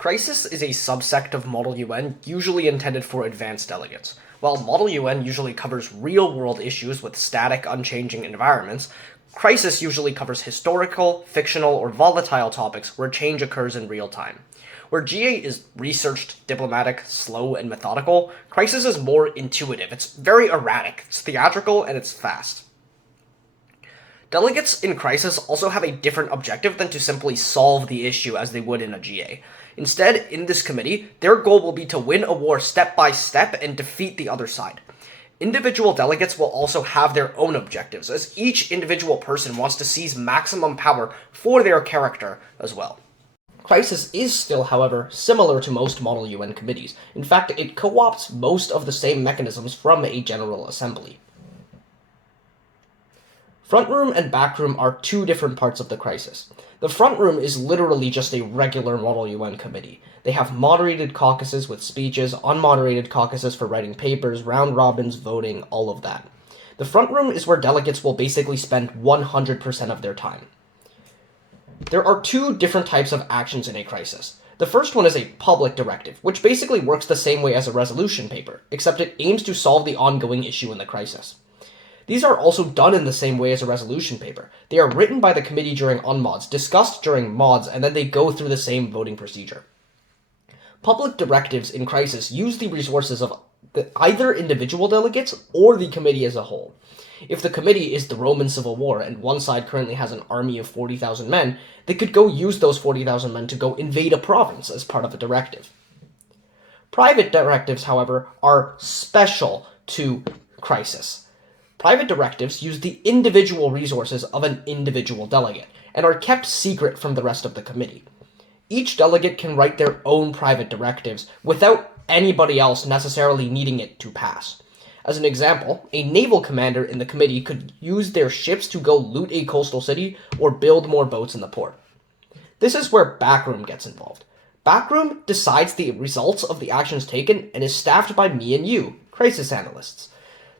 Crisis is a subsect of Model UN usually intended for advanced delegates. While Model UN usually covers real-world issues with static, unchanging environments, Crisis usually covers historical, fictional, or volatile topics where change occurs in real time. Where GA is researched, diplomatic, slow, and methodical, Crisis is more intuitive. It's very erratic, it's theatrical, and it's fast. Delegates in Crisis also have a different objective than to simply solve the issue as they would in a GA. Instead, in this committee, their goal will be to win a war step by step and defeat the other side. Individual delegates will also have their own objectives, as each individual person wants to seize maximum power for their character as well. Crisis is still, however, similar to most Model UN committees. In fact, it co-opts most of the same mechanisms from a General Assembly. Front room and back room are two different parts of the Crisis. The front room is literally just a regular Model UN committee. They have moderated caucuses with speeches, unmoderated caucuses for writing papers, round robins, voting, all of that. The front room is where delegates will basically spend 100% of their time. There are two different types of actions in a crisis. The first one is a public directive, which basically works the same way as a resolution paper, except it aims to solve the ongoing issue in the crisis. These are also done in the same way as a resolution paper. They are written by the committee during unmods, discussed during mods, and then they go through the same voting procedure. Public directives in Crisis use the resources of either individual delegates or the committee as a whole. If the committee is the Roman Civil War and one side currently has an army of 40,000 men, they could go use those 40,000 men to go invade a province as part of a directive. Private directives, however, are special to Crisis. Private directives use the individual resources of an individual delegate, and are kept secret from the rest of the committee. Each delegate can write their own private directives without anybody else necessarily needing it to pass. As an example, a naval commander in the committee could use their ships to go loot a coastal city or build more boats in the port. This is where Backroom gets involved. Backroom decides the results of the actions taken and is staffed by me and you, crisis analysts.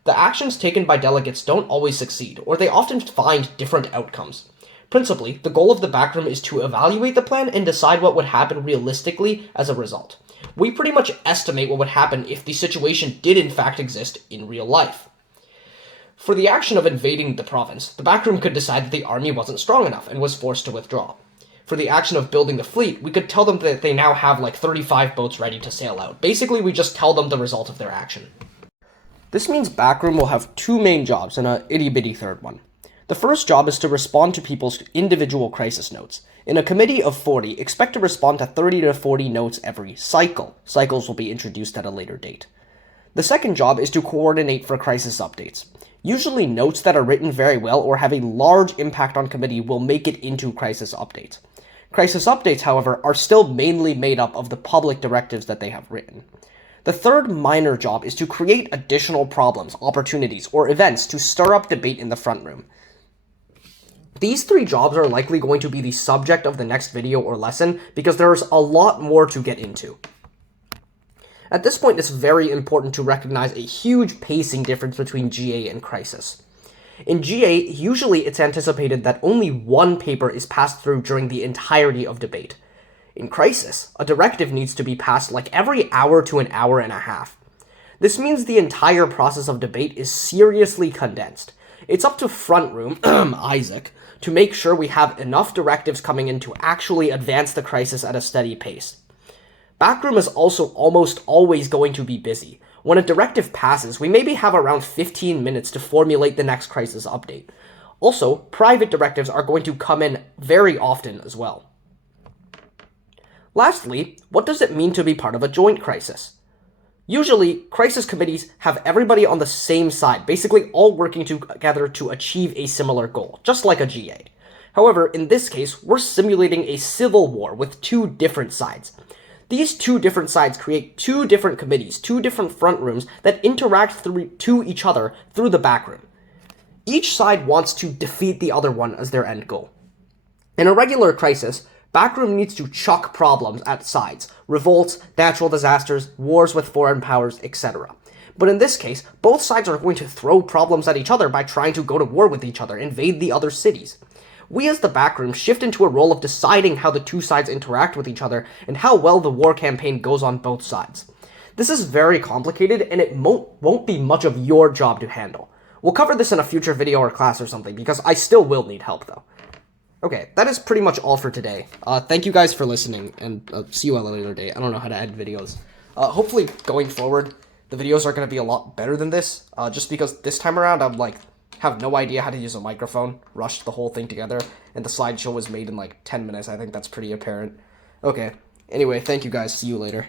The actions taken by delegates don't always succeed, or they often find different outcomes. Principally, the goal of the backroom is to evaluate the plan and decide what would happen realistically as a result. We pretty much estimate what would happen if the situation did in fact exist in real life. For the action of invading the province, the backroom could decide that the army wasn't strong enough and was forced to withdraw. For the action of building the fleet, we could tell them that they now have like 35 boats ready to sail out. Basically, we just tell them the result of their action. This means Backroom will have two main jobs and a itty-bitty third one. The first job is to respond to people's individual crisis notes. In a committee of 40, expect to respond to 30 to 40 notes every cycle. Cycles will be introduced at a later date. The second job is to coordinate for crisis updates. Usually notes that are written very well or have a large impact on committee will make it into crisis updates. Crisis updates, however, are still mainly made up of the public directives that they have written. The third minor job is to create additional problems, opportunities, or events to stir up debate in the front room. These three jobs are likely going to be the subject of the next video or lesson because there's a lot more to get into. At this point, it's very important to recognize a huge pacing difference between GA and Crisis. In GA, usually it's anticipated that only one paper is passed through during the entirety of debate. In Crisis, a directive needs to be passed like every hour to an hour and a half. This means the entire process of debate is seriously condensed. It's up to front room, Isaac, to make sure we have enough directives coming in to actually advance the crisis at a steady pace. Backroom is also almost always going to be busy. When a directive passes, we maybe have around 15 minutes to formulate the next crisis update. Also, private directives are going to come in very often as well. Lastly, what does it mean to be part of a joint crisis? Usually, crisis committees have everybody on the same side, basically all working together to achieve a similar goal, just like a GA. However, in this case, we're simulating a civil war with two different sides. These two different sides create two different committees, two different front rooms that interact to each other through the back room. Each side wants to defeat the other one as their end goal. In a regular crisis, Backroom needs to chuck problems at sides, revolts, natural disasters, wars with foreign powers, etc. But in this case, both sides are going to throw problems at each other by trying to go to war with each other, invade the other cities. we as the backroom shift into a role of deciding how the two sides interact with each other and how well the war campaign goes on both sides. This is very complicated, and it won't be much of your job to handle. We'll cover this in a future video or class or something, because I still will need help, though. Okay, that is pretty much all for today. Thank you guys for listening, and see you at a later date. I don't know how to edit videos. Hopefully, going forward, the videos are going to be a lot better than this, just because this time around, I'm, have no idea how to use a microphone, rushed the whole thing together, and the slideshow was made in, 10 minutes. I think that's pretty apparent. Okay, anyway, thank you guys. See you later.